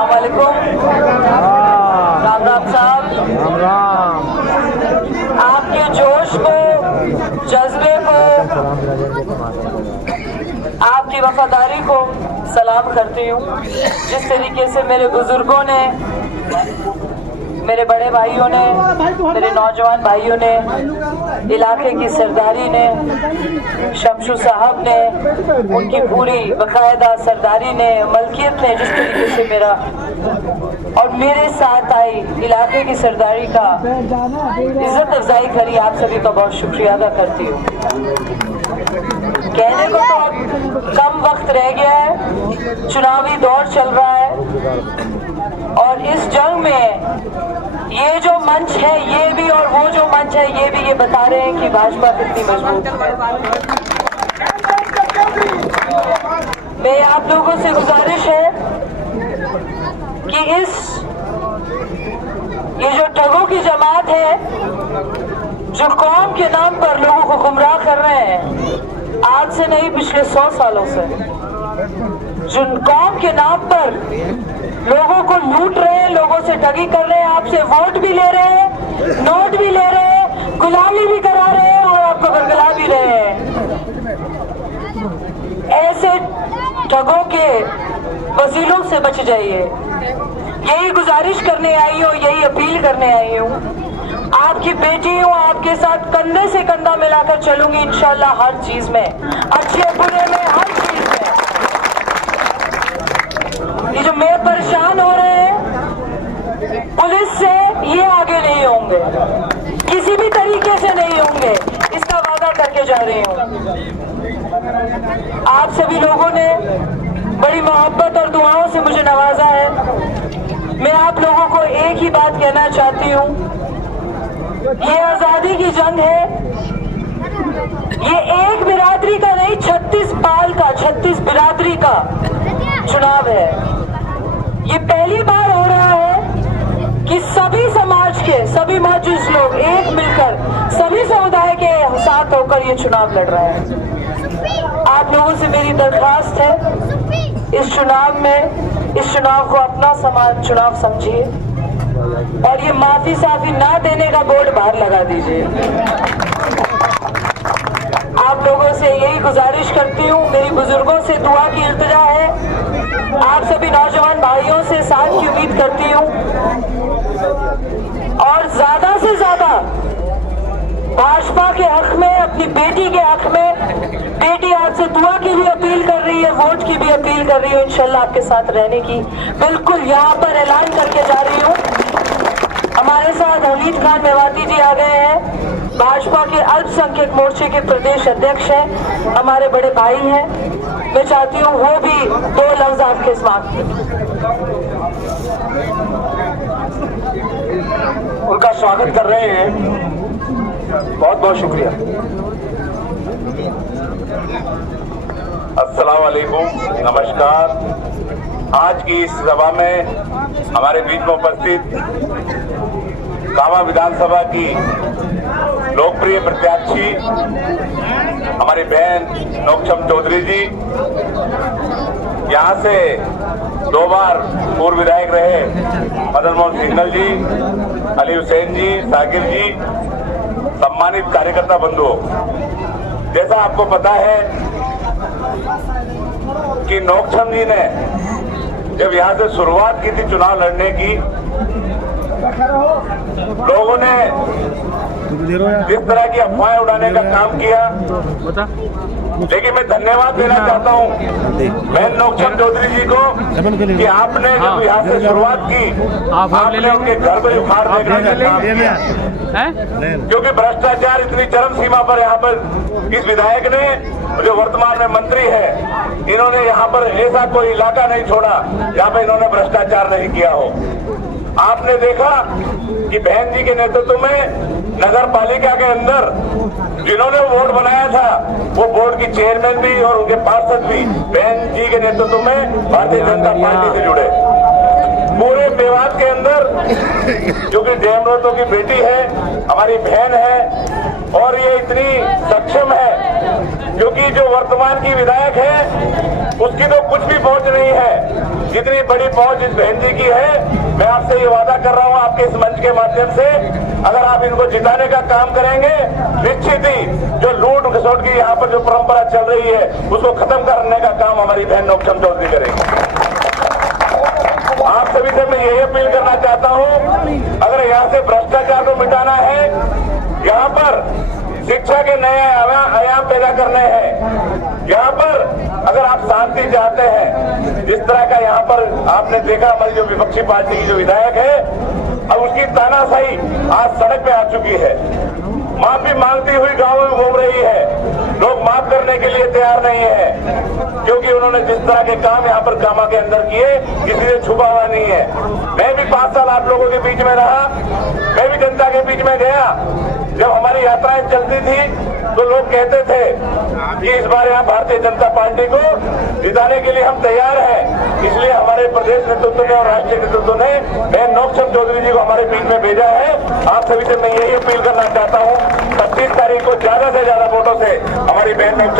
अस्सलाम वालेकुम। राम राम साहब, राम राम। आपके जोश को, जज्बे को, आपकी वफादारी को सलाम करती हूँ। जिस तरीके से मेरे बुजुर्गों ने, मेरे बड़े भाइयों ने, मेरे नौजवान भाइयों ने, इलाके की सरदारी ने, शमशू साहब ने, उनकी पूरी बाकायदा सरदारी ने, मलकियत ने जिस तरीके से मेरा और मेरे साथ आई इलाके की सरदारी का इज्जत अफजाई करी, आप सभी का बहुत शुक्रिया अदा करती हूँ। कहने को तो अब कम वक्त रह गया है, चुनावी दौर चल रहा है और इस जंग में ये जो मंच है ये भी और वो जो मंच है ये भी ये बता रहे हैं कि भाजपा कितनी मजबूत है। मैं आप लोगों से गुजारिश है कि ये जो ठगों की जमात है जो कौम के नाम पर लोगों को गुमराह कर रहे हैं, आज से नहीं पिछले 100 सालों से, जो कौम के नाम पर लोगों को लूट रहे हैं, लोगों से ठगी कर रहे हैं, आपसे वोट भी ले रहे हैं, नोट भी ले रहे हैं, गुलामी भी करा रहे हैं और आपको बरगला भी रहे हैं। ऐसे ठगों के वसीलों से बच जाइए। यही गुजारिश करने आई हूँ, यही अपील करने आई हूँ। आपकी बेटी हूँ, आपके साथ कंधे से कंधा मिलाकर चलूंगी इंशाल्लाह हर चीज में, अच्छे बुरे में, हर चीज में। ये जो मैं परेशान हो रहे हैं पुलिस से, ये आगे नहीं होंगे, किसी भी तरीके से नहीं होंगे, इसका वादा करके जा रही हूँ। आप सभी लोगों ने बड़ी मोहब्बत और दुआओं से मुझे नवाजा है। मैं आप लोगों को एक ही बात कहना चाहती हूँ, ये आजादी की जंग है, ये एक बिरादरी का नहीं, 36 पाल का, 36 बिरादरी का चुनाव है। ये पहली बार हो रहा है कि सभी समाज के, सभी मौजूद लोग एक मिलकर, सभी समुदाय के साथ होकर ये चुनाव लड़ रहे हैं। आप लोगों से मेरी दरख्वास्त है, इस चुनाव में, इस चुनाव को अपना समान चुनाव समझिए और ये माफी साफी ना देने का बोर्ड बाहर लगा दीजिए। आप लोगों से यही गुजारिश करती हूँ, मेरी बुजुर्गों से दुआ की इल्तिजा है, आप सभी नौजवान भाइयों से साथ की उम्मीद करती हूँ और ज्यादा से ज्यादा भाजपा के हक में, अपनी बेटी के हक में, बेटी आपसे दुआ की भी अपील कर रही है, वोट की भी अपील कर रही हूँ, इंशाल्लाह आपके साथ रहने की बिल्कुल यहाँ पर ऐलान करके जा रही हूँ। हमारे साथ हमीद खान मेवाती जी आ गए हैं, भाजपा के अल्पसंख्यक मोर्चे के प्रदेश अध्यक्ष हैं, हमारे बड़े भाई हैं। मैं चाहती हूँ वो भी 2 लफ्ज आपके साथ उनका स्वागत कर रहे हैं। बहुत बहुत शुक्रिया। अस्सलाम वालेकुम, नमस्कार। आज की इस सभा में हमारे बीच में उपस्थित कामा विधानसभा की लोकप्रिय प्रत्याशी हमारी बहन नोकचम चौधरी जी, यहाँ से 2 बार पूर्व विधायक रहे मदन मोहन सिंघल जी, अली हुसैन जी, साकिर जी, सम्मानित कार्यकर्ता बंधुओं, जैसा आपको पता है कि नोकचम जी ने जब यहाँ से शुरुआत की थी चुनाव लड़ने की, लोगों ने जिस तरह की अफवाहें उड़ाने का काम किया, लेकिन मैं धन्यवाद देना चाहता हूँ बहन नोकचम चौधरी जी को कि आपने जब यहाँ से शुरुआत की, आपने उनके घर पर उखाड़ देखने का काम किया, क्योंकि भ्रष्टाचार इतनी चरम सीमा पर यहाँ पर इस विधायक ने, जो वर्तमान में मंत्री है, इन्होंने यहाँ पर ऐसा कोई इलाका नहीं छोड़ा जहाँ पर इन्होंने भ्रष्टाचार नहीं किया हो। आपने देखा कि बहन जी के नेतृत्व में नगर पालिका के अंदर जिन्होंने वोट बनाया था, वो बोर्ड की चेयरमैन भी और उनके पार्षद भी बहन जी के नेतृत्व में भारतीय जनता पार्टी से जुड़े। पूरे मेवात के अंदर, जो कि डेमरोतो की बेटी है, हमारी बहन है और ये इतनी सक्षम है, क्योंकि जो वर्तमान की विधायक है उसकी तो कुछ भी पहुंच नहीं है, जितनी बड़ी पहुंच इस बहन जी की है, मैं आपसे ये वादा कर रहा हूं आपके इस मंच के माध्यम से, अगर आप इनको जिताने का काम करेंगे, निश्चित ही जो लूट घसोट की यहाँ पर जो परंपरा चल रही है उसको खत्म करने का काम हमारी बहन नोकचंद चौधरी करेगी। आप सभी से मैं यही अपील करना चाहता हूं, अगर यहाँ से भ्रष्टाचार को मिटाना है, यहाँ पर शिक्षा के नए आयाम पैदा करने हैं, यहाँ पर अगर आप शांति चाहते हैं, जिस तरह का यहाँ पर आपने देखा हमारी जो विपक्षी पार्टी की जो विधायक है, अब उसकी तानाशाही आज सड़क पे आ चुकी है, माफी मांगती हुई गांव में घूम रही है, लोग माफ करने के लिए तैयार नहीं है, क्योंकि उन्होंने जिस तरह के काम यहाँ पर कामा के अंदर किए किसी से छुपा हुआ नहीं है। मैं भी 5 साल आप लोगों के बीच में रहा, मैं भी जनता के बीच में गया, जब हमारी यात्राएं चलती थी तो लोग कहते थे कि इस बार यहाँ भारतीय जनता पार्टी को जिताने के लिए हम तैयार हैं, इसलिए हमारे प्रदेश नेतृत्व ने और राष्ट्रीय नेतृत्व ने बहन नोकचंद चौधरी जी को हमारे बीच में भेजा है। आप सभी से मैं यही अपील करना चाहता हूँ, 25 तारीख को ज्यादा से ज्यादा वोटों से हमारी बहन नोकचंद